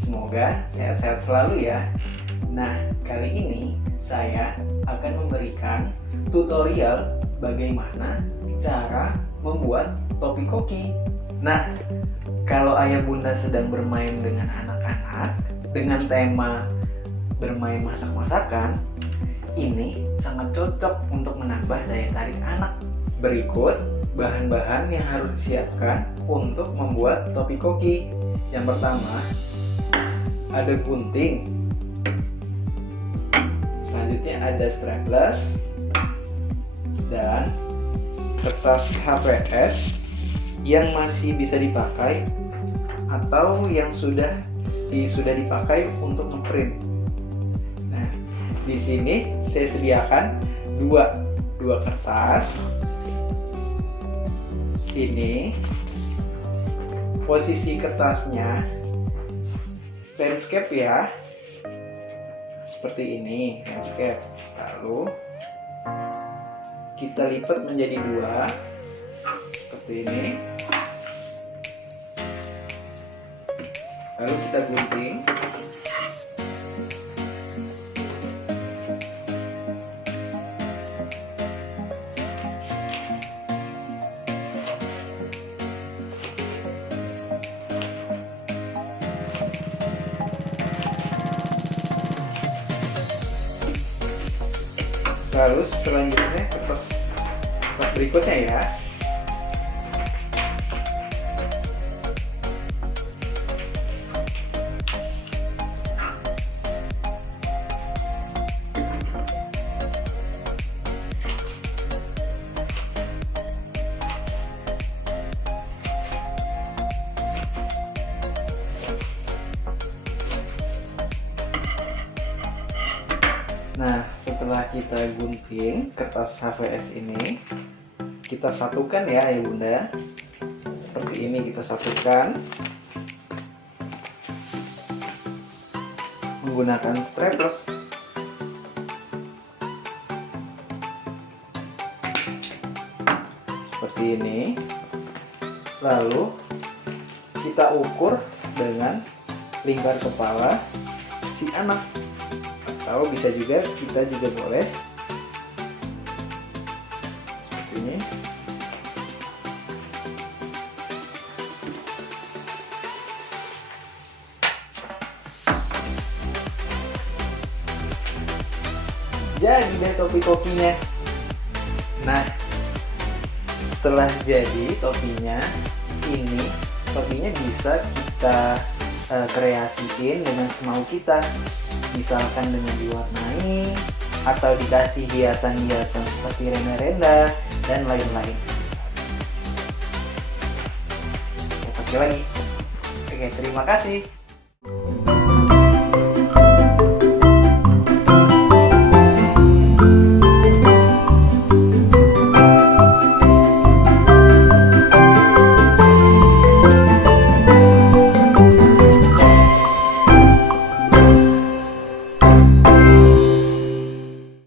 Semoga sehat-sehat selalu ya. Nah, kali ini saya akan memberikan tutorial bagaimana cara membuat topi koki. Nah, kalau ayah bunda sedang bermain dengan anak-anak dengan tema bermain masak-masakan, ini sangat cocok untuk menambah daya tarik anak. Berikut bahan-bahan yang harus disiapkan untuk membuat topi koki. Yang pertama, ada gunting. Selanjutnya ada strapless dan kertas HVS yang masih bisa dipakai atau yang sudah dipakai untuk ngeprint. Nah, di sini saya sediakan dua kertas. Ini posisi kertasnya landscape ya, seperti ini landscape. Lalu kita lipat menjadi dua seperti ini. Lalu kita gunting. Lalu selanjutnya kertas berikutnya ya. Nah, setelah kita gunting kertas HVS ini, kita satukan ya ayah bunda. Seperti ini kita satukan menggunakan strapless. Seperti ini. Lalu kita ukur dengan lingkar kepala si anak. Atau bisa juga, kita juga boleh seperti ini. Jadi deh topi kokinya. Nah, setelah jadi topinya, ini topinya bisa kita kreasiin dengan semau kita. Misalkan dengan diwarnai atau dikasih hiasan-hiasan seperti renda-renda dan lain-lain. Oke lagi. Oke, terima kasih.